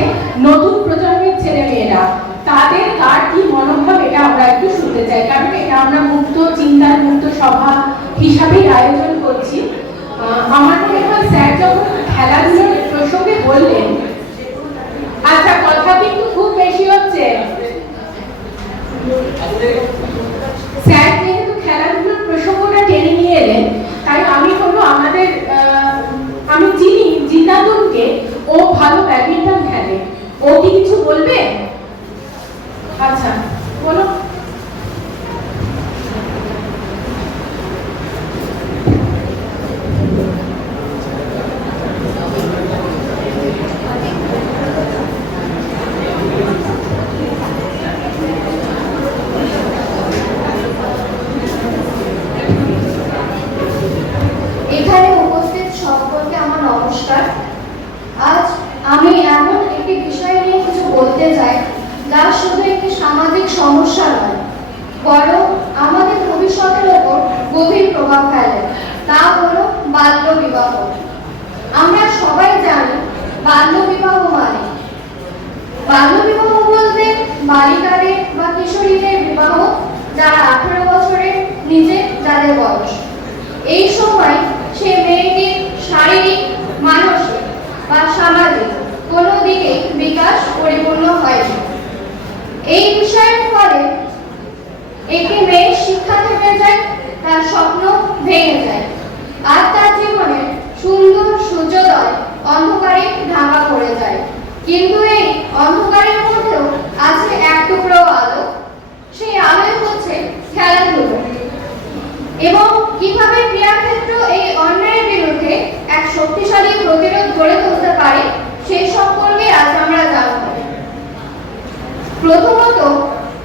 করছে নতুন প্রজন্মের ছেলেমেয়েরা, তাদের কার কি মনোভাব এটা আমরা একটু শুনতে চাই, কারণ এটা আমরা মুক্ত চিন্তার মুক্ত সভা হিসাবেই আয়োজন করছি। আমার মনে হয় স্যার যখন খেলাধুলার প্রসঙ্গে বললেন, আচ্ছা কথা কিন্তু খুব বেশি হচ্ছে, স্যার যেহেতু খেলাধুলার প্রসঙ্গটা টেনে নিয়ে এলেন, তাই আমি বলবো আমাদের আমি চিনি জিন্নাতুলকে, ও ভালো ব্যাডমিন্টন খেলে, ও কি কিছু বলবে? আচ্ছা বলো। এখানে উপস্থিত সকলকে আমার নমস্কার। আজ আমি এমন একটি বিষয় নিয়ে কিছু বলতে চাই যা শুধু একটি সামাজিক সমস্যা নয়, বরং আমাদের ভবিষ্যতের উপর গভীর প্রভাব ফেলে। তা হলো বাল্য বিবাহ। আমরা সবাই জানি বাল্য বিবাহ মানে বাল্য বিবাহ বলতে বালিকাদের বা কিশোরীদের বিবাহ যারা 18 বছরের নিচে যাদের বয়স। এই সময় সে মেয়েটির শারীরিক, মানসিক বা সামাজিক কোনো দিকে বিকাশ পরিপূর্ণ হয়নি। এই বিষয়ের ফলে একটি মেয়ের শিক্ষা থেকে যায়, তার স্বপ্ন ভেঙে যায়, আর তার জীবনের সুন্দর সূর্যোদয় অন্ধকারে ঢাকা পড়ে যায়। কিন্তু এই অন্ধকারের মধ্যেও আছে এক টুকরো আলো, সেই আলোই হচ্ছে খেলাধুলো। এবং কিভাবে ক্রীড়াক্ষেত্র এই অন্যায়ের বিরুদ্ধে এক শক্তিশালী প্রতিরোধ গড়ে তুলতে পারে সেই সম্পর্কে আজ আমরা জানব। প্রথমত,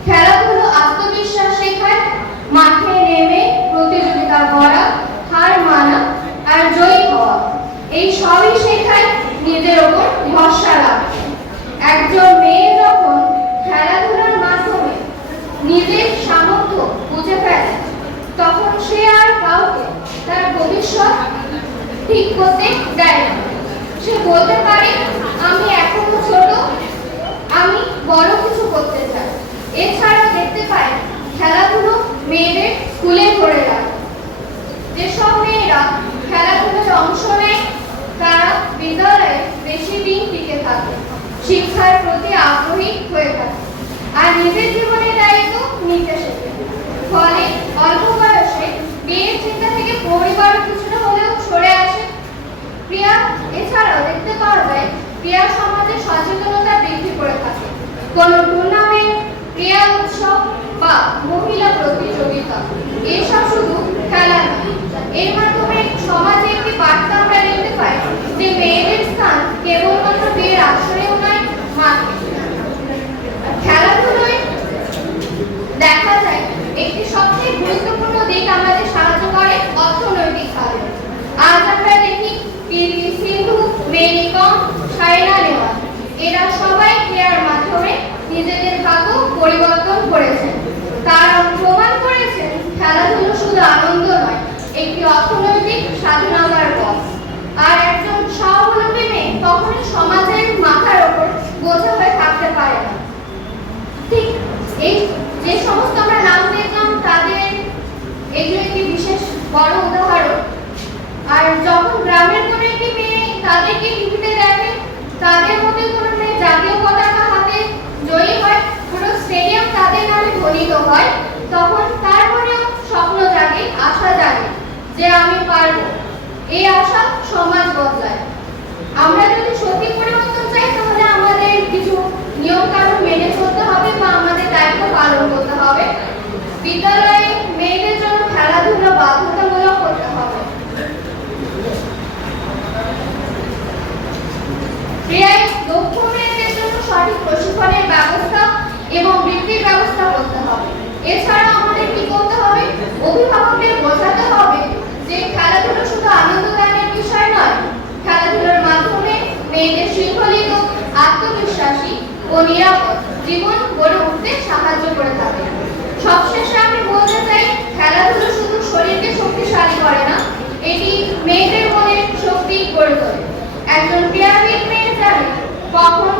খেলাধুলো আত্মবিশ্বাস শেখায়। মাঠে নেমে প্রতিযোগিতা করা, হার মানা আর জয়ী হওয়া, এই সবই শেখায় নিজের ওপর ভরসা রাখা। একজন মেয়ে যখন খেলাধুলার মাধ্যমে নিজের সামর্থ্য বুঝে ফেলে, তখন সে আর কাউকে তার ভবিষ্যৎ ঠিক করতে দেয় না। সে বলতে পারে, আমি এখনো ছোট, আমি বড় কিছু করতে চাই। এছাড়াও দেখতে পাই খেলাধুলো মেয়েদের স্কুলে ধরে রাখে। যেসব মেয়েরা খেলাধুলোয় অংশ নেয় তারা বিদ্যালয়ে বেশি দিন টিকে থাকে, শিক্ষার প্রতি আগ্রহী হয়ে থাকে আর নিজের জীবনের দায়িত্ব নিতে শেখে। ফলে অল্প বয়সে বিয়ের চিন্তা থেকে পরিবার কিছুটা হলেও সরে আসে। ক্রীড়া এছাড়াও দেখতে পাওয়া যায় ক্রীড়া সমাজে সচেতনতা বৃদ্ধি করে থাকে। কোনো টুর্নামেন্ট, ক্রীড়া উৎসব বা মহিলা প্রতিযোগিতা, এসব শুধু খেলা নয়, এর মাধ্যমে সমাজে একটি বার্তা আমরা দেখতে পাই যে মেয়েদের স্থান কেবলমাত্র বিয়ের আসরেও নয়, মাঠে। খেলাধুলোয় দেখা যায় একটি সবচেয়ে গুরুত্বপূর্ণ দিক আমাদের সাহায্য করে অর্থনৈতিকভাবে। আজ আমরা দেখি পিভি সিন্ধু, মেরি কম, সাইনা নেহওয়াল, এরা সবাই ক্রীড়ার মাধ্যমে নিজেদের ভাগ্য পরিবর্তন করেছেন। তারা প্রমাণ করেছেন খেলাধুলো শুধু আনন্দ নয়, একটি অর্থনৈতিক স্বাধীনতার পথ। আর একজন স্বাবলম্বী মেয়ে কখনোই সমাজের মাথার ওপর বোঝা হয়ে থাকতে পারে না। ঠিক এই যে সমস্ত আমরা নাম দেখলাম, তাদের এগুলো একটি বিশেষ বড় উদাহরণ। আর যখন গ্রামের কোনো একটি মেয়ে তাদেরকে টিভিতে দেখে, তাদের মধ্যে কোনো মেয়ে জাতীয় পতাকা হাতে জয়ী হয়, পুরো স্টেডিয়াম তাদের নামে ধ্বনিত হয়, তখন তার মনেও স্বপ্ন জাগে, আশা জাগে যে আমি পারবো। এই আশা সমাজ বদলায়। আমরা যদি সত্যি পরিবর্তন চাই, তাহলে আমাদের কিছু নিয়ম কানুন মেনে চলতে হবে বা আমাদের দায়িত্ব পালন করতে হবে। বিদ্যালয়ে মেয়েদের জন্য খেলাধুলা বাধ্যতামূলক করতে হবে। ক্রীড়ায় দক্ষ মেয়েদের জন্য সঠিক প্রশিক্ষণের ব্যবস্থা এবং বৃত্তির ব্যবস্থা করতে হবে। এছাড়া আমাদের কি করতে হবে? অভিভাবকদের বোঝাতে হবে যে খেলাধুলো শুধু আনন্দদানের বিষয় নয়, খেলাধুলার মাধ্যমে মেয়েদের শৃঙ্খলিত, আত্মবিশ্বাসী ও নিরাপদ জীবন গড়ে উঠতে সাহায্য করে থাকে। সবশেষে আমি বলতে চাই, খেলাধুলো শুধু শরীরকে শক্তিশালী করে না, এটি মেয়েদের মনে শক্তি গড়ে তোলে। একজন ক্রীড়াবিদ মেয়ে জানে কখন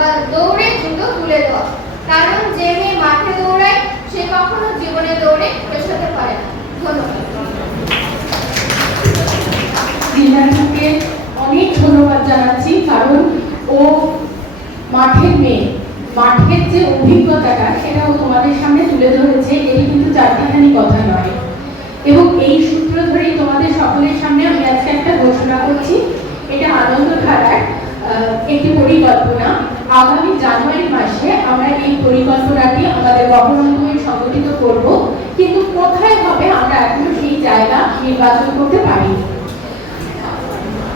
বা দৌড়ে জুতো তুলে দেওয়া। কারণ যে মেয়ে মাঠে দৌড়ায় সে কখনো জীবনে দৌড়ে পেছাতে পারে না। ধন্যবাদ। জিন্নাকে অনেক ধন্যবাদ জানাচ্ছি, কারণ ও মাঠের মেয়ে, মাঠের যে অভিজ্ঞতাটা সেটা ও তোমাদের সামনে তুলে ধরেছে। এটি কিন্তু চারটিখানি কথা নয়, এবং এই সূত্র ধরেই তোমাদের সকলের সামনে আমি আজকে একটা ঘোষণা করছি। এটা আনন্দধারার একটি পরিকল্পনা। আগামী জানুয়ারি মাসে আমরা এই পরিকল্পনাটি আমাদের বহরমপুরে সংগঠিত করব, কিন্তু কোথায় হবে আমরা এখনো সেই জায়গা নির্বাচন করতে পারিনি।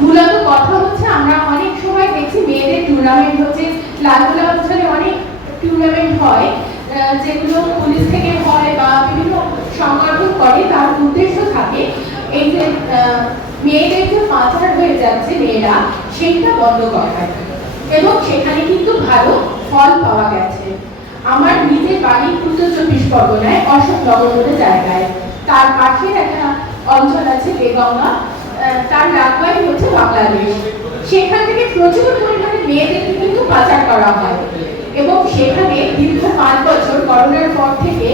মূলত কথা হচ্ছে, আমরা অনেক সময় দেখছি মেয়েদের টুর্নামেন্ট হচ্ছে, লালগোলা অঞ্চলে অনেক টুর্নামেন্ট হয় যেগুলো পুলিশ থেকে হয় বা বিভিন্ন সংগঠন করে। তার উদ্দেশ্য থাকে এই যে মেয়েদের যে পাচার হয়ে যাচ্ছে মেয়েরা, সেইটা বন্ধ করা, এবং সেখানে কিন্তু ভালো ফল পাওয়া গেছে। আমার নিজের বাড়ি উত্তর 24 পরগনায় অশোকনগর বলে জায়গায়, তার পাশে একটা অঞ্চল আছে বেগঙ্গা, তার রাগবাড়ি হচ্ছে বাংলাদেশ। সেখান থেকে প্রচুর পরিমাণে মেয়েদেরকে কিন্তু পাচার করা হয়, এবং সেখানে দীর্ঘ 5 বছর করোনার পর থেকে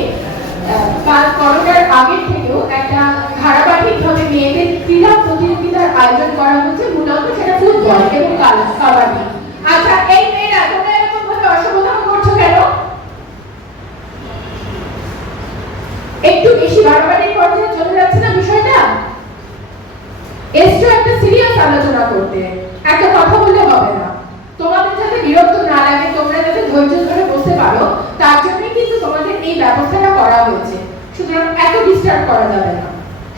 করোনার আগের থেকেও একটা ধারাবাহিকভাবে মেয়েদের ক্রীড়া প্রতিযোগিতার আয়োজন করা হচ্ছে, মূলত সেটা ফুটবল এবং কাবাডি। আচ্ছা, এই মেয়েরা তোমরা এরকম ভাবে অসমাধান করছো কেন? একটু বেশি বাড়াবাড়ির পর্যায়ে চলে যাচ্ছে না বিষয়টা? এসছো একটা সিরিয়াস আলোচনা করতে, একটা কথা বললে হবে না। তোমাদের যাতে বিরক্ত না লাগে, তোমরা যাতে ধৈর্য ধরে বসতে পারো, তার জন্যই কিন্তু তোমাদের এই ব্যবস্থাটা করা হয়েছে। সুতরাং এত ডিস্টার্ব করা যাবে না,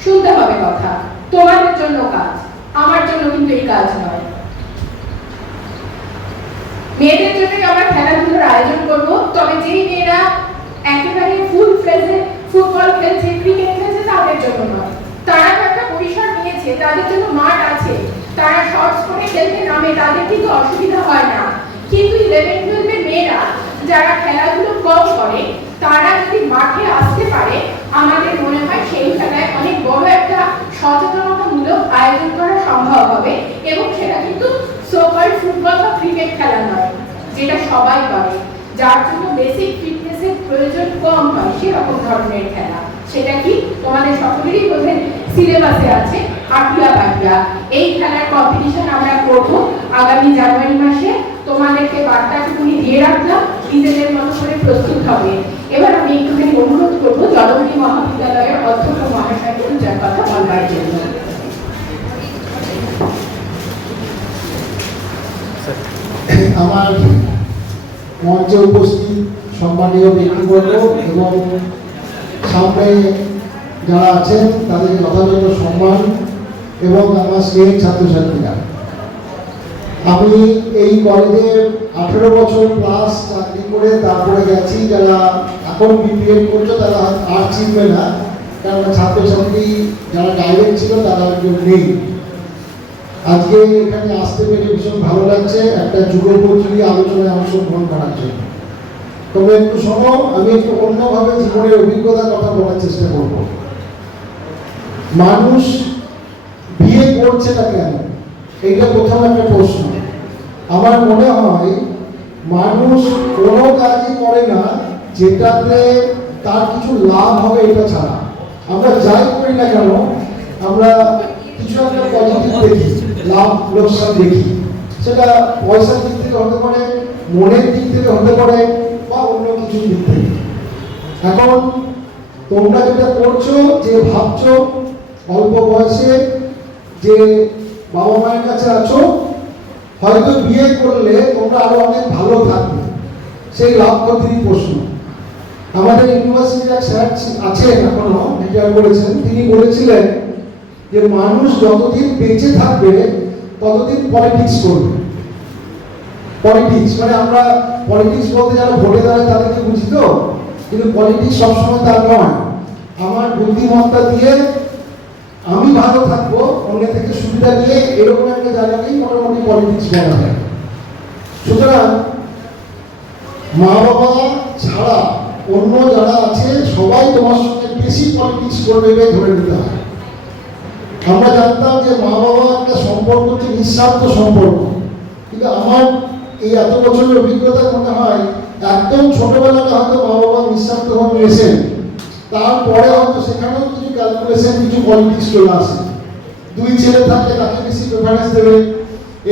শুনতে হবে কথা। তোমাদের জন্য কাজ, আমার জন্য কিন্তু এই কাজ নয়। মেয়েদের জন্য আমরা খেলাধুলার আয়োজন করব, তবে যেই মেয়েরা একেবারে ফুল ফ্লেজে ফুটবল খেলছে, ক্রিকেট খেলছে, তাদের জন্য নয়। তারা একটা পরিসর নিয়েছে, তাদের জন্য মাঠ আছে, তারা শর্টস করে খেলতে নামে, তাদের কিন্তু অসুবিধা হয় না। কিন্তু 11-12 এর মেয়েরা যারা খেলাধুলো কম করে, তারা যদি মাঠে আসতে পারে, আমাদের মনে হয় সেই খেলায় অনেক বড় একটা সচেতনতামূলক আয়োজন করা সম্ভব হবে। এবং সেটা কিন্তু সোকার ফুটবল বা ক্রিকেট খেলা নয়, যেটা সবাই করে, যার জন্য বেসিক ফিটনেসের প্রয়োজন কম হয়, সেরকম ধরনের খেলা। সেটা কি তোমাদের সকলেরই বোধহয় সিলেবাসে আছে, আটিয়া পাটিয়া। এই খেলার কম্পিটিশন আমরা করব আগামী জানুয়ারি মাসে। তোমাদেরকে বার্তাটুকুনি দিয়ে রাখলাম, নিজেদের মতো করে প্রস্তুত হবে। এবার আমি একটুখানি অনুরোধ করবো জলমণি মহাবিদ্যালয়ের অধ্যক্ষ মহাশয়কে দু চার কথা বলবার জন্য। আমার মঞ্চে উপস্থিত সম্মানীয় ব্যক্তিবর্গ এবং সামনে যারা আছেন তাদের যথাযথ সম্মান এবং আমার স্নেহের ছাত্রছাত্রীরা, আমি এই কলেজে 18 বছর প্লাস চাকরি করে তারপরে গেছি। যারা এখন বিপিএড করছো তারা আর চিনবে না, কারণ ছাত্রছাত্রী যারা ডাইরেক্ট ছিল তারা কেউ নেই। আজকে এখানে আসতে পেরে ভীষণ ভালো লাগছে একটা যুগোপযোগী আলোচনায় অংশগ্রহণ করার জন্য। তবে একটু শোনো, আমি একটু অন্যভাবে জীবনের অভিজ্ঞতার কথা বলার চেষ্টা করব। মানুষ বিয়ে করছে না কেন, এইটা প্রথম একটা প্রশ্ন। আমার মনে হয় মানুষ কোনো কাজই করে না যেটাতে তার কিছু লাভ হবে এটা ছাড়া। আমরা যাই করি না কেন, আমরা কিছু একটা পজিটিভ দেখি, লাভ লোকসান দেখি। সেটা পয়সার দিক থেকে হতে পারে, মনের দিক থেকে হতে পারে, বা অন্য কিছু দিক থেকে। এখন তোমরা যেটা করছো, যে ভাবছো অল্প বয়সে যে বাবা মায়ের কাছে আছো, হয়তো বিয়ে করলে তোমরা আরো অনেক ভালো থাকবে, সেই লাভ ক্ষতির প্রশ্ন। আমাদের ইউনিভার্সিটির এক স্যার আছেন, এখনো রিটায়ার করেছেন, তিনি বলেছিলেন যে মানুষ যতদিন বেঁচে থাকবে ততদিন পলিটিক্স করবে। পলিটিক্স মানে আমরা পলিটিক্স বলতে যারা ভোটে দাঁড়ায় তাদেরকে বুঝি তো, কিন্তু পলিটিক্স সবসময় তার নয়। আমার বুদ্ধিমত্তা দিয়ে আমি ভালো থাকবো, অন্য থেকে সুবিধা নিয়ে, এরকম একটা জায়গাতেই মোটামুটি পলিটিক্স করা হয়। সুতরাং মা বাবা ছাড়া অন্য যারা আছে সবাই তোমার সঙ্গে বেশি পলিটিক্স করবে ধরে নিতে হয়। আমরা জানতাম যে মা বাবা একটা সম্পর্ক হচ্ছে নিঃস্বার্থ সম্পর্ক, কিন্তু আমার এই এত বছরের অভিজ্ঞতা মনে হয় একদম ছোটবেলাটা হয়তো মা বাবা নিঃস্বার্থভাবে এসেছেন, তারপরে হয়তো সেখানেও কিছু ক্যালকুলেশন, কিছু পলিটিক্স চলে আসে। দুই ছেলে থাকলে কাকে বেশি প্রেফারেন্স দেবে,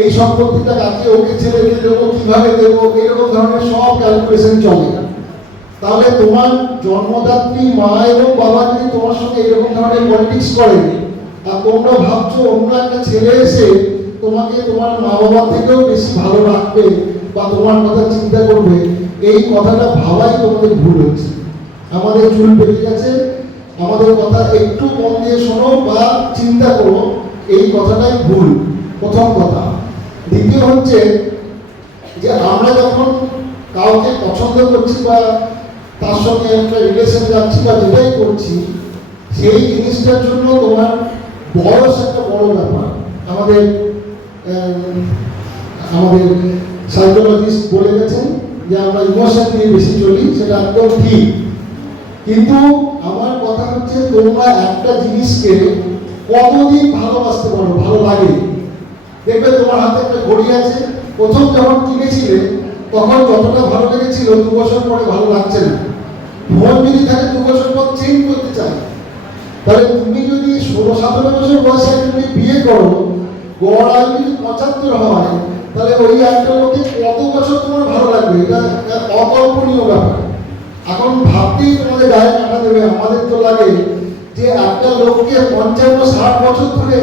এই সম্পত্তিটা কাকে, ওকে ছেলেকে দেবো, কিভাবে দেবো, এরকম ধরনের সব ক্যালকুলেশন চলে। তাহলে তোমার জন্মদাত্রী মা এবং বাবা যদি তোমার সঙ্গে এরকম ধরনের পলিটিক্স করে, আর তোমরা ভাবছো অন্য একটা ছেলে এসে তোমাকে তোমার মা বাবার থেকেও বেশি ভালো রাখবে বা তোমার কথা চিন্তা করবে, এই কথাটা ভাবাই তোমাদের ভুল হচ্ছে। আমাদের চুল পেকে গেছে, আমাদের কথা একটু মন দিয়ে শোনো বা চিন্তা করো, এই কথাটাই ভুল, প্রথম কথা। দ্বিতীয় হচ্ছে যে আমরা যখন কাউকে পছন্দ করছি বা তার সঙ্গে একটা রিলেশন যাচ্ছি বা যেটাই করছি, সেই জিনিসটার জন্য তোমার বয়স একটা বড় ব্যাপার। আমাদের সাইকোলজিস্ট বলে গেছেন যে আমরা ইমোশন দিয়ে বেশি চলি, সেটা একদম ঠিক। কিন্তু আমার কথা হচ্ছে তোমরা একটা জিনিসকে কতদিন ভালোবাসতে পারো, ভালো লাগে। দেখবে তোমার হাতে একটা ঘড়ি আছে, প্রথম যখন কিনেছিলে তখন যতটা ভালো লেগেছিল 2 বছর পরে ভালো লাগছে না। ফোন যদি থাকে 2 বছর পর চেঞ্জ করতে চাই। তাহলে তুমি যদি 16-17 বছর বয়সে তুমি বিয়ে করো, গড় আয়ু যদি 75 হয়, তাহলে ওই একটা লোকে কত বছর তোমার ভালো লাগবে, এটা অকল্পনীয় ব্যাপার। এখন ভাবতেই তোমাদের গায়ে কাটা দেবে। আমাদের তো লাগে যে একটা লোককে 55-60 বছর ধরে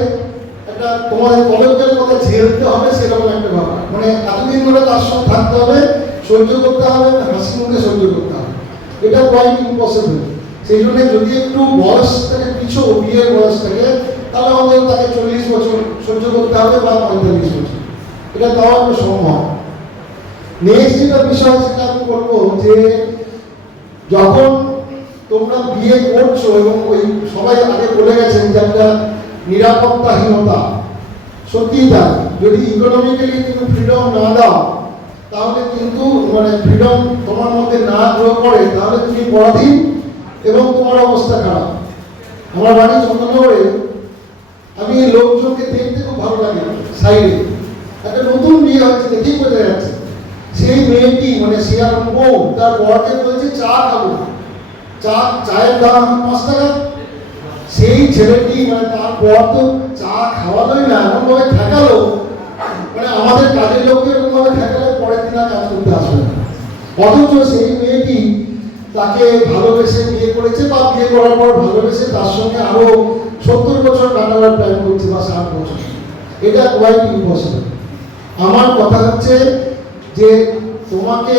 একটা তোমাদের কলেজের কথা ঝেলতে হবে, সেরকম একটা ব্যাপার। মানে এতদিন ধরে তার সঙ্গে থাকতে হবে, সহ্য করতে হবে, হাসি মুখে সহ্য করতে হবে, এটা কোয়াইট ইম্পসিবল। সেই জন্য যদি একটু বয়সটাকে পিছু, বিয়ের বয়সটাকে, তাহলে আমাদের তাকে 40 বছর সহ্য করতে হবে বা 45 বছর, এটা তাও একটা সম্ভব। নেক্সট যেটা বিষয় সেটা আমি বলবো যে যখন তোমরা বিয়ে করছো, এবং ওই সবাই আগে বলে গেছেন যে একটা নিরাপত্তাহীনতা, সত্যি তাই। যদি ইকোনমিক্যালি তুমি ফ্রিডম না দাও, তাহলে কিন্তু মানে ফ্রিডম তোমার মধ্যে না গ্রো করে, তাহলে তুমি পরাধীন এবং তোমার অবস্থা খারাপ। আমার বাড়ি চন্দননগরে, আমি এই লোকজনকে দেখতে খুব ভালো লাগে। সাইডে একটা নতুন বিয়ে হচ্ছে, দেখেই বোঝা যাচ্ছে সেই মেয়েটি মানে সে আর বউ তার বরকে বলছে চা খাবো, চায়ের দাম 5 টাকা। সেই ছেলেটি মানে তার বর তো চা খাওয়ালোই না, এমনভাবে ঠেকালো, মানে আমাদের কাজের লোককে এরকমভাবে ঠেকালে পরের দিন আর কাজ করতে আসবে না। অথচ সেই মেয়েটি তাকে ভালোবেসে বিয়ে করেছে, বা বিয়ে করার পর ভালোবেসে তার সঙ্গে আরো 70 বছর কাটাবার প্ল্যান করছে বা 60 বছর। এটা কোয়াইট ইম্পসিবল। আমার কথা হচ্ছে যে তোমাকে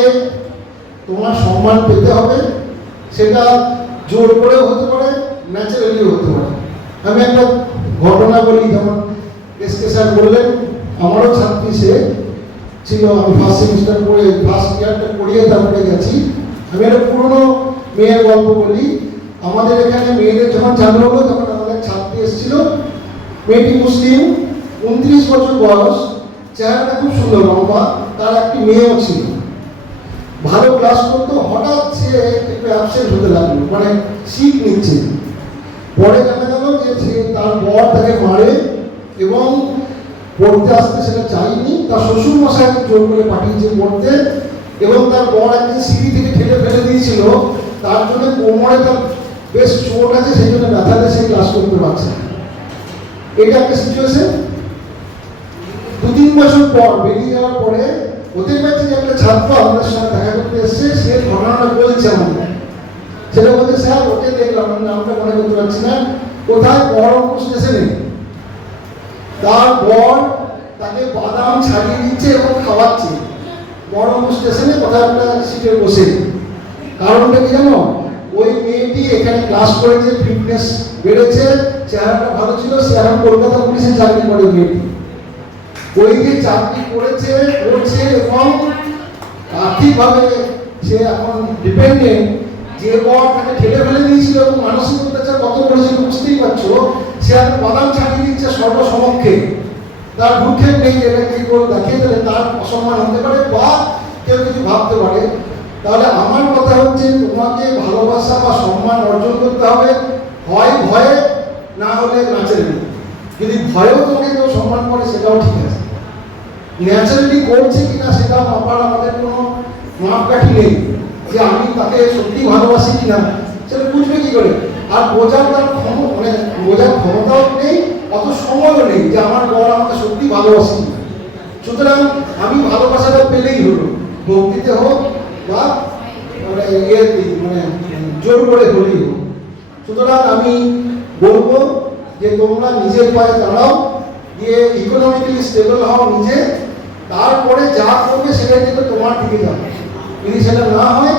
তোমার সম্মান পেতে হবে, সেটা জোর করেও হতে পারে, ন্যাচারালিও হতে পারে। আমি একটা ঘটনা বলি, যেমন এসকে স্যার বললেন, আমারও ছাত্রী সে ছিল, আমি ফার্স্ট সেমিস্টার পড়ে ফার্স্ট ইয়ারটা পড়িয়ে তারপরে গেছি। আমি একটা পুরনো মেয়ের গল্প বলি। আমাদের এখানে মেয়েদের যখন চালু হলো, তখন আমাদের ছাত্রী এসেছিল, মেয়েটি মুসলিম, 29 বছর বয়স, চেহারাটা খুব সুন্দর, লম্বা, তার একটি মেয়েও ছিল, ভালো ক্লাস করতো। হঠাৎ সে একটু অ্যাবসেন্ট হতে লাগলো, মানে শিখ নিচ্ছে। পরে জানা গেল যে সে তার বর তাকে মারে এবং পড়তে আসতে সেটা চাইনি, তার শ্বশুর মশাইকে জোর করে পাঠিয়েছে পড়তে, এবং তার বর একদিন সিঁড়ি থেকে ঠেলে ফেলে দিয়েছিল, তার জন্য কোমরে তার বেশ চোট আছে, সেই জন্য ব্যথাতে সে ক্লাস করতে পারছে না। এটা একটা সিচুয়েশন। 2-3 বছর পর বেরিয়ে যাওয়ার পরে হতে পারছে যে একটা ছাত্র আমাদের সঙ্গে দেখা করতে এসছে, সে ঘটনাটা বলছে আমাদের। সেটা বলতে, স্যার ওকে দেখলাম, আমি নামটা মনে করতে পারছি না, কোথায় বহরমপুর স্টেশনে তার বর তাকে বাদাম ছাড়িয়ে দিচ্ছে এবং খাওয়াচ্ছে বহরমপুর স্টেশনে কোথাও একটা সিটে বসে। কারণটা কি জানো? ওই মেয়েটি এখানে ক্লাস করেছে, ফিটনেস বেড়েছে, চেহারাটা ভালো ছিল, সে এখন কলকাতা পুলিশে চাকরি করে। মেয়েটি ওই যে চাকরি করেছে, করছে এবং আর্থিকভাবে সে এখন ডিপেন্ডেন্ট। যে বর তাকে ঠেলে ফেলে দিয়েছিল এবং মানসিক অত্যাচার কত করেছিল বুঝতেই পারছো, সে এখন বাদাম ছাড়িয়ে দিচ্ছে সর্বসমক্ষে। তার ভূক্ষেপ নেই, এটা কি করে দেখিয়ে দিলে তার অসম্মান হতে পারে বা কেউ কিছু ভাবতে পারে। তাহলে আমার কথা হচ্ছে, তোমাকে ভালোবাসা বা সম্মান অর্জন করতে হবে, হয় ভয়ে, না হলে ন্যাচারালি। যদি ভয়েও তোমাকে কেউ সম্মান করে সেটাও ঠিক আছে, ন্যাচারালি করছে কিনা সেটাও ভালোবাসা মাপার আমাদের কোনো মাপকাঠি নেই, যে আমি তাকে সত্যি ভালোবাসি কিনা সেটা বুঝবে কি করে? আর বোঝার তার মানে বোঝার ক্ষমতাও নেই, অত সময়ও নেই যে আমার বর আমাকে সত্যি ভালোবাসি কিনা। সুতরাং আমি ভালোবাসাটা পেলেই হলো, ভক্তিতে হোক বা মানে মানে জোর করে হলেই হোক। সুতরাং আমি বলবো যে তোমরা নিজের পায়ে দাঁড়াও, গিয়ে ইকোনমিক্যালি স্টেবল হও নিজে, তারপরে যা করবে সেটা কিন্তু তোমার দিকে যাবে। যদি সেটা না হয়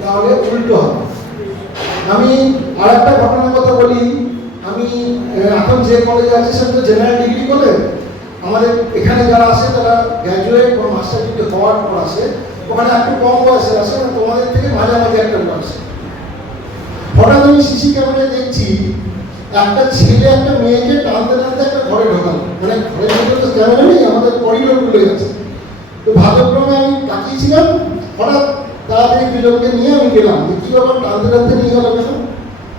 তাহলে উল্টো হবে। আমি আর একটা ঘটনার কথা বলি। আমি এখন যে কলেজে আছি সেটা তো জেনারেল ডিগ্রি কলেজ। আমাদের এখানে যারা আসে তারা গ্র্যাজুয়েট বা মাস্টার ডিগ্রি হওয়ার পর আসে, ওখানে একটু কম বয়সে আসে, মানে তোমাদের থেকে মাঝামাঝি একটা বয়স। হঠাৎ আমি সিসি ক্যামেরায় দেখছি একটা ছেলে একটা মেয়েকে টানতে টানতে একটা ঘরে ঢোকালো, মানে ঘরের ভিতরে তো ক্যামেরা নেই, আমাদের করিডোর গুলো আছে। তো ভাগ্যক্রমে আমি তাকিয়েছিলাম, হঠাৎ তাড়াতাড়ি দুজনকে নিয়ে আমি গেলাম, যে কি ব্যাপার টানতে টানতে নিয়ে গেল কেন?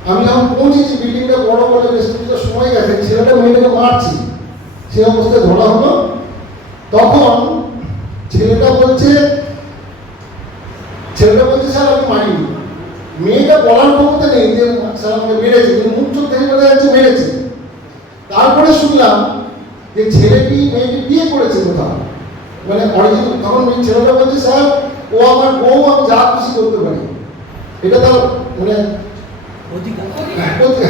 আমি যখন পৌঁছেছি, বিল্ডিংটা বড় বলে বেশ কিছুটা সময় গেছে, ছেলেটা মেয়েটাকে মারছি, সে অবস্থায় ধরা হলো। তখন ছেলেটা বলছে স্যার আমি মারিনি। মেয়েটা বলার ক্ষমতা নেই যে স্যার আমাকে মেরেছে, কিন্তু মুখ চোখ দেখে বোঝা যাচ্ছে মেরেছে। তারপরে শুনলাম যে ছেলেটি মেয়েটি বিয়ে করেছে কোথাও, মানে অরিজিনাল। তখন ছেলেটা বলছে স্যার ও আমার বউ, আমি যা খুশি করতে পারি, এটা তার মানে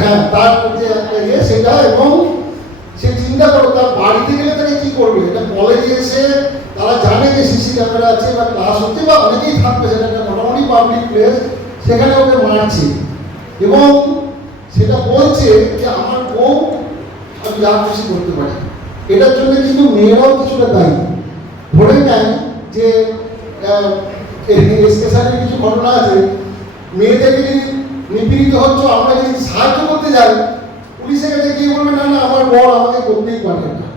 হ্যাঁ তার যে একটা ইয়ে সেটা। এবং সে চিন্তা করো তার বাড়িতে গেলে তাকে কি করবে, এটা কলেজে এসে তারা জানে যে সিসি ক্যামেরা আছে বা ক্লাস হচ্ছে বা অনেকেই থাকবে, সেটা একটা মোটামুটি পাবলিক প্লেস, সেখানে ওকে মারছে এবং সেটা বলছে যে আমার বউ, আমি যা খুশি করতে পারি। এটার জন্য কিন্তু মেয়েরাও কিছুটা দায়ী। ধরে নেয় যে স্পেশালি কিছু ঘটনা আছে, মেয়েদেরকে যদি নিপীড়িত হচ্ছে, আমরা যদি সাহায্য করতে যাই, পুলিশের কাছে গিয়ে বলবে না না আমার বর আমাকে করতেই পারে না।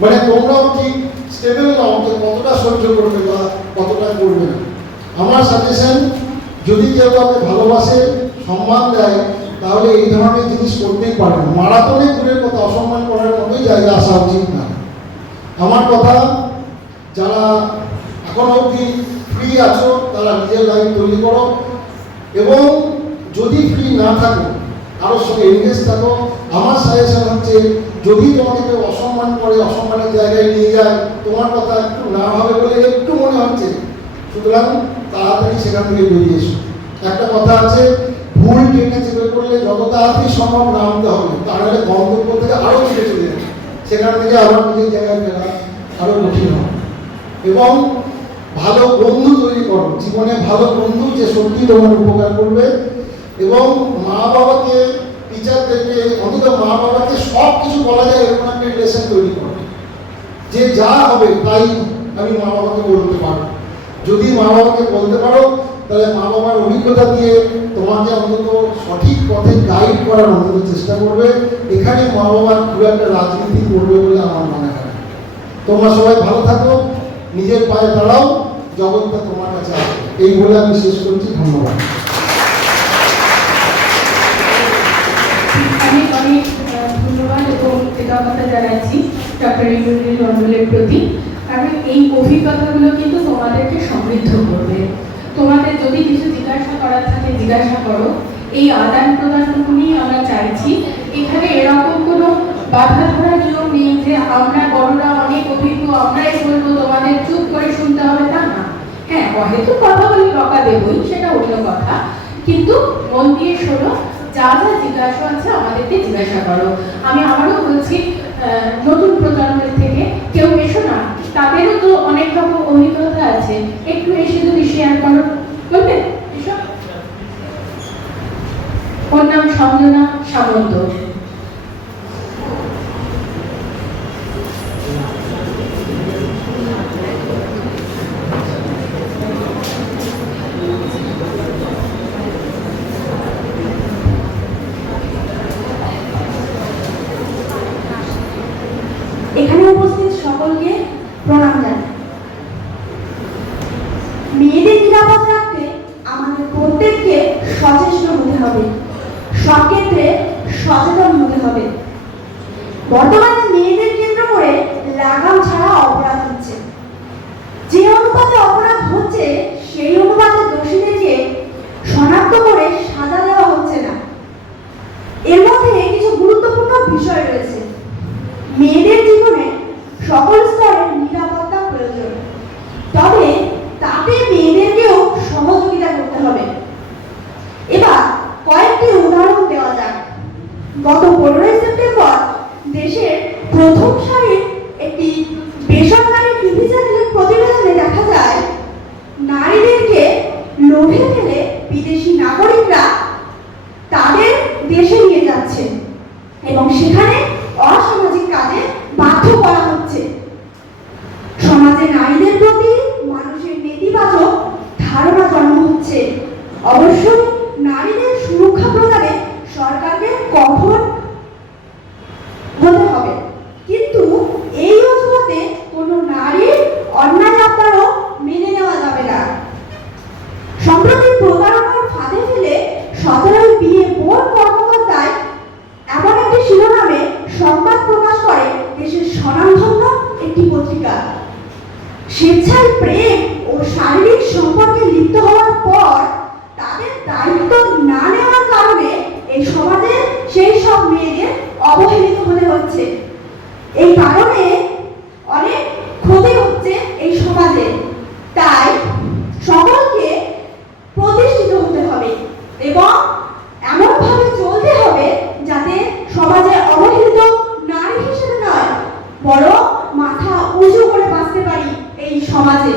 মানে তোমরাও ঠিক স্টেবল নাও যে কতটা সহ্য করবে বা কতটা করবে না। আমার সাজেশন, যদি কেউ কাউকে ভালোবাসে, সম্মান দেয়, তাহলে এই ধরনের জিনিস করতেই পারে না। মারাত্মক দূরের কথা, অসম্মান করার মতোই জায়গা আসা উচিত না। আমার কথা, যারা এখনো অবধি ফ্রি আছো তারা নিজের লাইফ তৈরি করো, এবং যদি ফ্রি না থাকো কারোর সঙ্গে এনগেজ থাকো। আমার সাজেশন হচ্ছে, যদি তোমাকে কেউ অসম্মান করে, অসম্মানের জায়গায় নিয়ে যায়, তোমার কথা একটু না ভাবে বলে একটু মনে হচ্ছে, সুতরাং তাড়াতাড়ি সেখান থেকে বেরিয়ে এসো। একটা কথা আছে, ভুল টেনে চেপে করলে যত তাড়াতাড়ি সম্ভব নামতে হবে, তাহলে গন্তব্য থেকে আরো ছেড়ে চলে যাবে, সেখান থেকে আবার নিজের জায়গায় ফেরা আরো কঠিন হবে। এবং ভালো বন্ধু তৈরি করো, জীবনে ভালো বন্ধু যে সত্যি তোমার উপকার করবে। এবং মা বাবাকে, টিচারদেরকে, অন্তত মা বাবাকে সব কিছু বলা যায় এরকম একটা রিলেশন তৈরি করো, যে যা হবে তাই আমি মা বাবাকে বলতে পারবো। যদি মা বাবাকে বলতে পারো, তাহলে মা বাবার অভিজ্ঞতা দিয়ে তোমাকে অন্তত সঠিক পথে গাইড করার অন্তত চেষ্টা করবে। এখানে মা বাবার খুব একটা রাজনীতি করবে বলে আমার মনে হয়। তোমরা সবাই ভালো থাকো, নিজের পায়ে দাঁড়াও, জগৎটা তোমার কাছে আসবে। এই বলে আমি শেষ করছি। ধন্যবাদ। অনেক অনেক ধন্যবাদ এবং কৃতজ্ঞতা জানাচ্ছি ডক্টর ইন্দ্রনীল মণ্ডলের প্রতি। কারণ এই অভিজ্ঞতাগুলো কিন্তু তোমাদেরকে সমৃদ্ধ করবে। তোমাদের যদি কিছু জিজ্ঞাসা করার থাকে জিজ্ঞাসা করো। এই আদান প্রদানটুকুনি আমরা চাইছি। এখানে এরকম কোনো বাধা ধরা নিয়ম নেই যে আমরা বড়রা অনেক অভিজ্ঞ, আমরাই বলবো, তোমাদের চুপ করে শুনতে হবে, তা না। হ্যাঁ, অহেতু কথা বলে বকা দেবই, সেটা অন্য কথা, কিন্তু মন দিয়ে শোনো, যা যা জিজ্ঞাসা আছে আমাদেরকে জিজ্ঞাসা করো। আমি আবারও বলছি, নতুন প্রজন্মের থেকে কেউ এসো না, তাদেরও তো অনেক রকম অভিজ্ঞতা আছে, একটু এসে যদি শেয়ার করো, বলবে এসো। ওর নাম সঞ্জনা সামন্ত। এখানে উপস্থিত সকলকে প্রণাম জানাই। মেয়েদের নিরাপদ রাখতে আমাদের প্রত্যেককে সচেষ্ট হতে হবে, সব ক্ষেত্রে সচেতন হতে হবে। বর্তমানে মেয়েদের কেন্দ্র করে লাগাম ছাড়া অপরাধ হচ্ছে। যে অনুপাতে হচ্ছে সেই অনুপাতে দোষীদেরকে শনাক্ত করে সাজা দেওয়া হচ্ছে না। এর মধ্যে কিছু গুরুত্বপূর্ণ বিষয় রয়েছে। মেয়েদের জীবনে সকল স্তরের নিরাপত্তা প্রয়োজন, তবে তাতে মেয়েদেরকেও সহযোগিতা করতে হবে। এবার কয়েকটি উদাহরণ দেওয়া যাক। গত 15ই সেপ্টেম্বর দেশের প্রথম সারির একটি বেসরকারি টিভি চ্যানেলের প্রতিবেদনে দেখা যায়, নারীদেরকে লোভে ফেলে বিদেশি নাগরিকরা তাদের দেশে নিয়ে যাচ্ছে এবং সেখানে অসামাজিক কাজে বাধ্য করা হচ্ছে। সমাজে নারীদের প্রতি মানুষের নেতিবাচক ধারণা জন্ম হচ্ছে। অবশ্যই নারীদের সুরক্ষা প্রদানে সরকারকে কঠোর হতে হবে, কিন্তু এই অজুহাতে কোনো নারীর অন্যায় আবদারও মেনে নেওয়া যাবে না। সম্প্রতি প্রতারণার ফাঁদে ফেলে 17 বিয়ে বোর্ড কর্মকর্তায় এমন একটি শিরোনামে সংবাদ প্রকাশ করে দেশের স্বনামধন্য একটি পত্রিকা। স্বেচ্ছায় প্রেম ও শারীরিক সম্পর্কে লিপ্ত হওয়ার পর তাদের দায়িত্ব না নেওয়ার কারণে এই সমাজে সেই সব মেয়েদের অবহেলিত হতে হচ্ছে। এই কারণে অনেক ক্ষতি হচ্ছে এই সমাজে। তাই সকলকে প্রতিষ্ঠিত হতে হবে এবং এমনভাবে চলতে হবে যাতে সমাজে অবহেলিত নারী হিসেবে নয়, বরং মাথা উঁচু করে বাঁচতে পারি এই সমাজে।